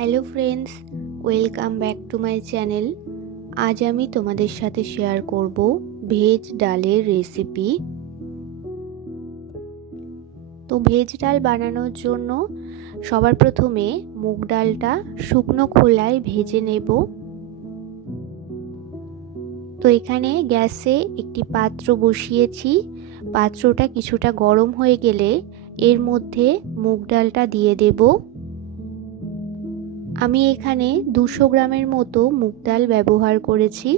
Hello friends, welcome back to my channel. আজ আমি তোমাদের সাথে শেয়ার করব ভেজ ডালের রেসিপি। তো ভেজ ডাল বানানোর জন্য সবার প্রথমে মুগ ডালটা শুকনো খোলায় ভেজে নেব। তো এখানে গ্যাসে একটি পাত্র বসিয়েছি। পাত্রটা কিছুটা গরম হয়ে গেলে এর মধ্যে মুগ ডালটা দিয়ে দেব। আমি এখানে 200 গ্রামের মতো মুগ ডাল ব্যবহার করেছি।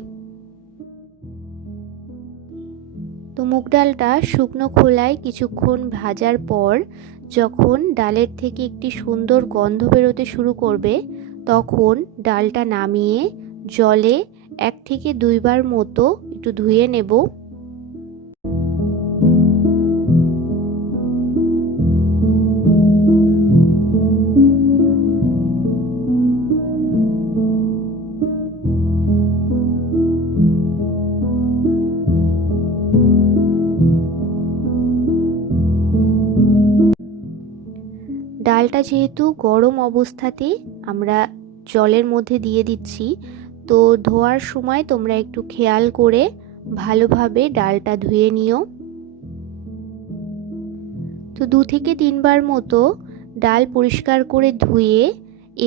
তো মুগ ডালটা শুকনো খোলায় কিছুক্ষণ ভাজার পর যখন ডালের থেকে একটি সুন্দর গন্ধ বেরোতে শুরু করবে, তখন ডালটা নামিয়ে জলে 1 থেকে 2 বার মতো একটু ধুয়ে নেব। ডালটা যেহেতু গরম অবস্থাতে আমরা জলের মধ্যে দিয়ে দিচ্ছি, তো ধোয়ার সময় তোমরা একটু খেয়াল করে ভালোভাবে ডালটা ধুয়ে নিও। তো 2 থেকে 3 বার মতো ডাল পরিষ্কার করে ধুয়ে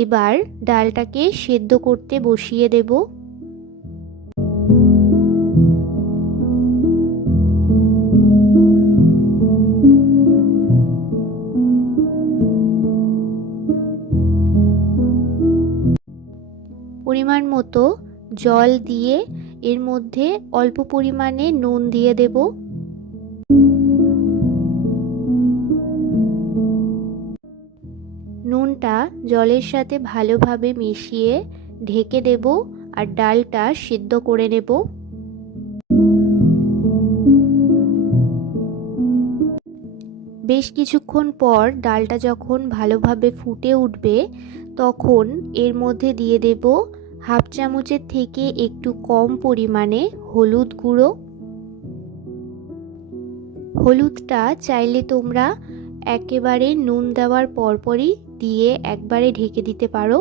এবার ডালটাকে সেদ্ধ করতে বসিয়ে দেব। পরিমাণ মতো জল দিয়ে এর মধ্যে অল্প পরিমাণে নুন দিয়ে দেব। নুনটা জলের সাথে ভালোভাবে মিশিয়ে ঢেকে দেব আর ডালটা সিদ্ধ করে নেব। বেশ কিছুক্ষণ পর ডালটা যখন ভালোভাবে ফুটে উঠবে, তখন এর মধ্যে দিয়ে দেব হাফ চামচের থেকে একটু কম পরিমাণে হলুদ গুঁড়ো। হলুদটা চাইলে তোমরা একেবারে নুন দেওয়ার পরপরই দিয়ে একবারে ঢেকে দিতে পারো।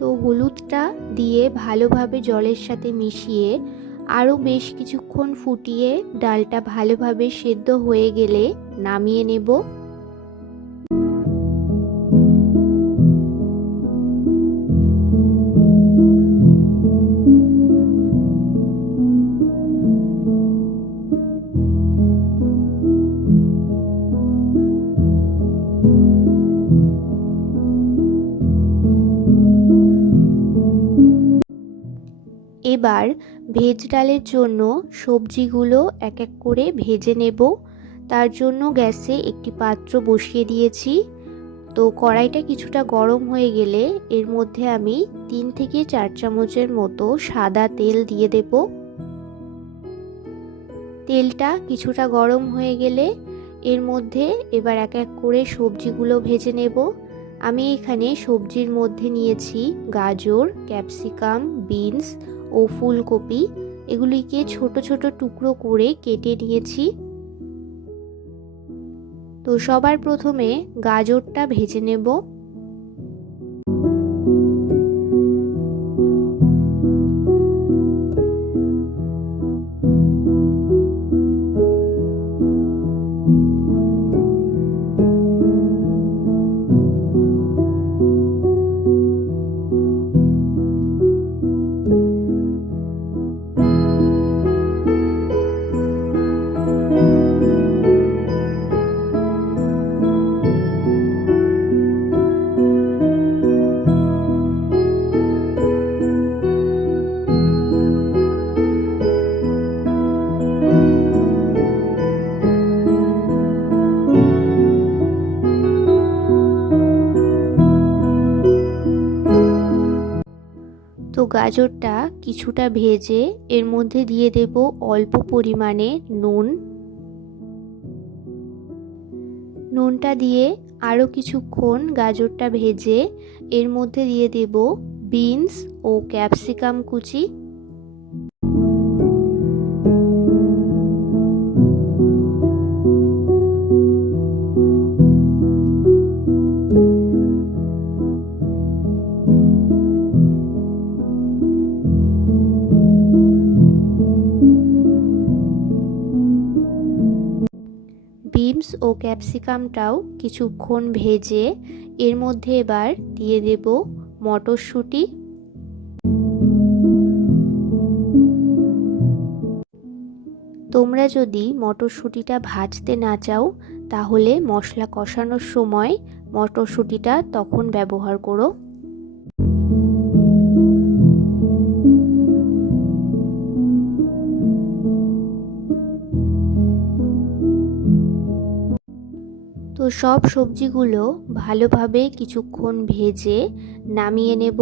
তো হলুদটা দিয়ে ভালোভাবে জলের সাথে মিশিয়ে আরও বেশ কিছুক্ষণ ফুটিয়ে ডালটা ভালোভাবে সেদ্ধ হয়ে গেলে নামিয়ে নেব। এবার ভেজ ডালের জন্য সবজিগুলো এক এক করে ভেজে নেব। তার জন্য গ্যাসে একটি পাত্র বসিয়ে দিয়েছি। তো কড়াইটা কিছুটা গরম হয়ে গেলে এর মধ্যে আমি 3 থেকে 4 চামচের মতো সাদা তেল দিয়ে দেব। তেলটা কিছুটা গরম হয়ে গেলে এর মধ্যে এবার এক এক করে সবজিগুলো ভেজে নেব। আমি এখানে সবজির মধ্যে নিয়েছি গাজর, ক্যাপসিকাম, বিনস ও ফুলকপি। এগুলিকে ছোট ছোট টুকরো করে কেটে নিয়েছি। তো সবার প্রথমে গাজরটা ভেজে নেব। তো গাজরটা কিছুটা ভেজে এর মধ্যে দিয়ে দেব অল্প পরিমাণে নুন। নুনটা দিয়ে আরও কিছুক্ষণ গাজরটা ভেজে এর মধ্যে দিয়ে দেব বিনস ও ক্যাপসিকাম কুচি। বিনস ও ক্যাপসিকামটাও কিছুক্ষণ ভেজে এর মধ্যে এবার দিয়ে দেব মটরশুঁটি। তোমরা যদি মটরশুঁটিটা ভাজতে না চাও তাহলে মশলা কষানোর সময় মটরশুঁটিটা তখন ব্যবহার করো। তো সব সবজিগুলো ভালোভাবে কিছুক্ষণ ভেজে নামিয়ে নেব।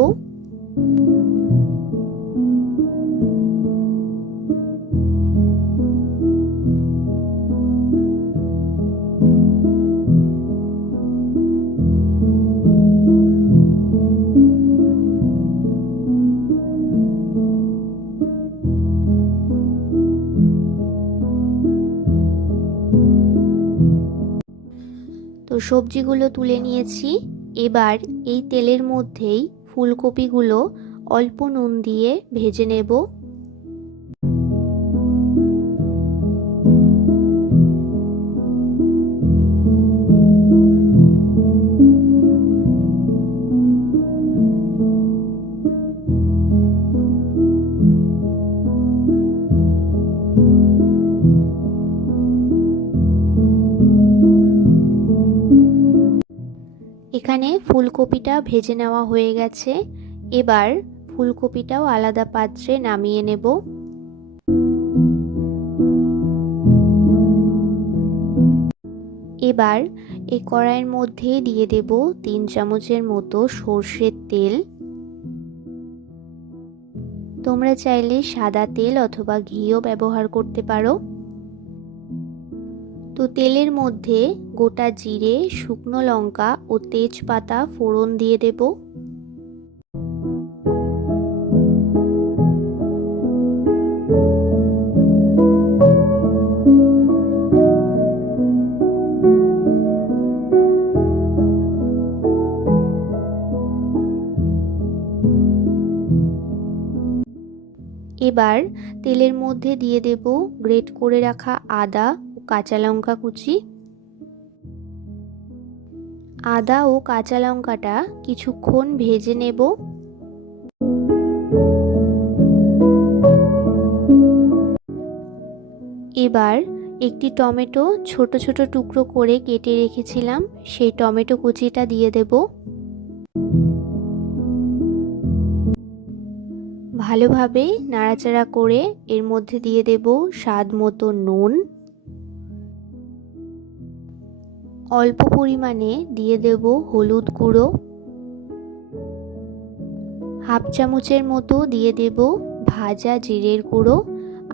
তো সবজিগুলো তুলে নিয়েছি। এবার এই তেলের মধ্যেই ফুলকপিগুলো অল্প নুন দিয়ে ভেজে নেব। এখানে ফুলকপিটা ভেজে নেওয়া হয়ে গেছে। এবার ফুলকপিটাও আলাদা পাত্রে নামিয়ে নেব। এবার এই কড়াইয়ের মধ্যে দিয়ে দেব 3 চামচের মতো সর্ষের তেল। তোমরা চাইলে সাদা তেল অথবা ঘিও ব্যবহার করতে পারো। তো তেলের মধ্যে গোটা জিরে, শুকনো লঙ্কা ও তেজপাতা ফোড়ন দিয়ে দেব। এবার তেলের মধ্যে দিয়ে দেব গ্রেট করে রাখা আদা ও কাঁচা লঙ্কা কুচি। আদা ও কাঁচা লঙ্কাটা কিছুক্ষণ ভেজে নেব। এবার একটি টমেটো ছোট ছোট টুকরো করে কেটে রেখেছিলাম, সেই টমেটো কুচিটা দিয়ে দেব। ভালোভাবে নাড়াচাড়া করে এর মধ্যে দিয়ে দেব স্বাদ মতো নুন। অল্প পরিমাণে দিয়ে দেব হলুদ গুঁড়ো। হাফ চামচের মতো দিয়ে দেব ভাজা জিরের গুঁড়ো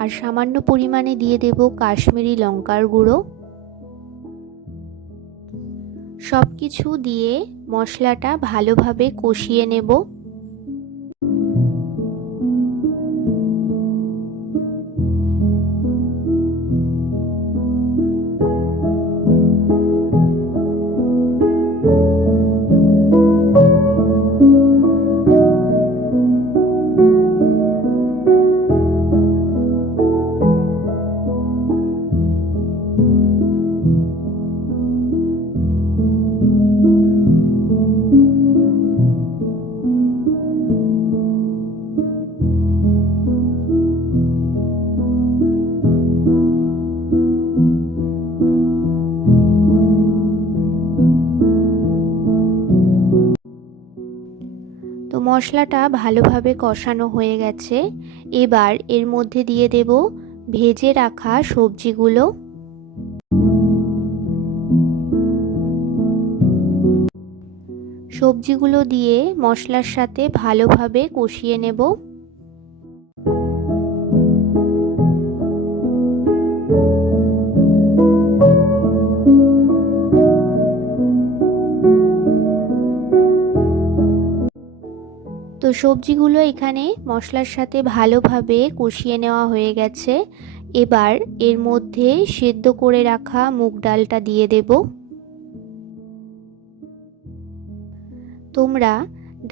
আর সামান্য পরিমাণে দিয়ে দেব কাশ্মীরি লঙ্কার গুঁড়ো। সব কিছু দিয়ে মশলাটা ভালোভাবে কষিয়ে নেব। তো মশলাটা ভালোভাবে কষানো হয়ে গেছে। এবার এর মধ্যে দিয়ে দেব ভেজে রাখা সবজিগুলো। সবজিগুলো দিয়ে মশলার সাথে ভালোভাবে কষিয়ে নেব। তো সবজিগুলো এখানে মশলার সাথে ভালোভাবে কষিয়ে নেওয়া হয়ে গেছে। এবার এর মধ্যে সেদ্ধ করে রাখা মুগ ডালটা দিয়ে দেব। তোমরা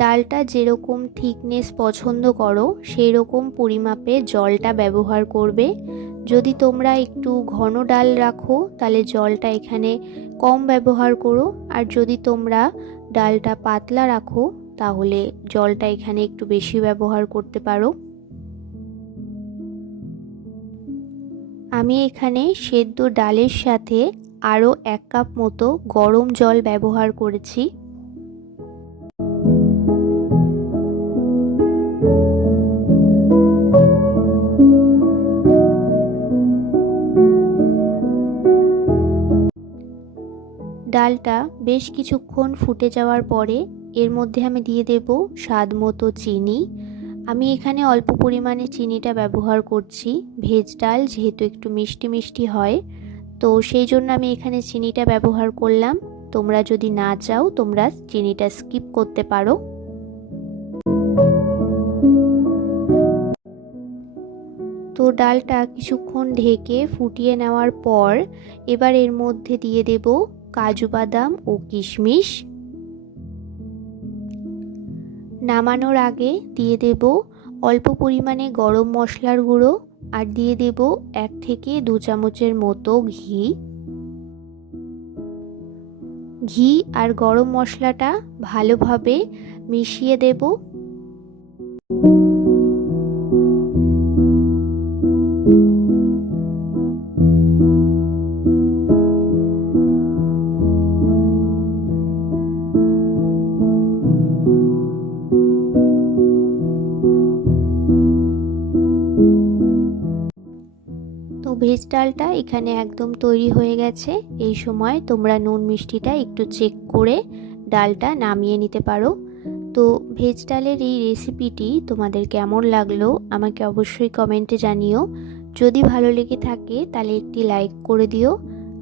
ডালটা যেরকম থিকনেস পছন্দ করো সেই রকম পরিমাপে জলটা ব্যবহার করবে। যদি তোমরা একটু ঘন ডাল রাখো তাহলে জলটা এখানে কম ব্যবহার করো, আর যদি তোমরা ডালটা পাতলা রাখো তাহলে জলটা এখানে একটু বেশি ব্যবহার করতে পারো। আমি এখানে সেদ্ধ ডালের সাথে আরও 1 কাপ মতো গরম জল ব্যবহার করেছি। ডালটা বেশ কিছুক্ষণ ফুটে যাওয়ার পরে এর মধ্যে আমি দিয়ে দেব স্বাদ মতো চিনি। আমি এখানে অল্প পরিমাণে চিনিটা ব্যবহার করছি। ভেজ ডাল যেহেতু একটু মিষ্টি মিষ্টি হয়, তো সেই জন্য আমি এখানে চিনিটা ব্যবহার করলাম। তোমরা যদি না চাও তোমরা চিনিটা স্কিপ করতে পারো। তো ডালটা কিছুক্ষণ ঢেকে ফুটিয়ে নেওয়ার পর এবার এর মধ্যে দিয়ে দেব কাজু বাদাম ও কিশমিশ। নামানোর আগে দিয়ে দেব অল্প পরিমাণে গরম মশলার গুঁড়ো, আর দিয়ে দেব 1 থেকে 2 চামচের মতো ঘি। ঘি আর গরম মশলাটা ভালোভাবে মিশিয়ে দেব। তো ভেজ ডালটা এখানে একদম তৈরি হয়ে গেছে। এই সময় তোমরা নুন মিষ্টিটা একটু চেক করে ডালটা নামিয়ে নিতে পারো। তো ভেজ ডালের এই রেসিপিটি তোমাদের কেমন লাগলো আমাকে অবশ্যই কমেন্টে জানিও। যদি ভালো লেগে থাকে তাহলে একটি লাইক করে দিও।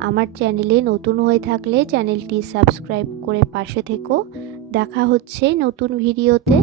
আমার চ্যানেলে নতুন হয়ে থাকলে চ্যানেলটি সাবস্ক্রাইব করে পাশে থেকো। দেখা হচ্ছে নতুন ভিডিওতে।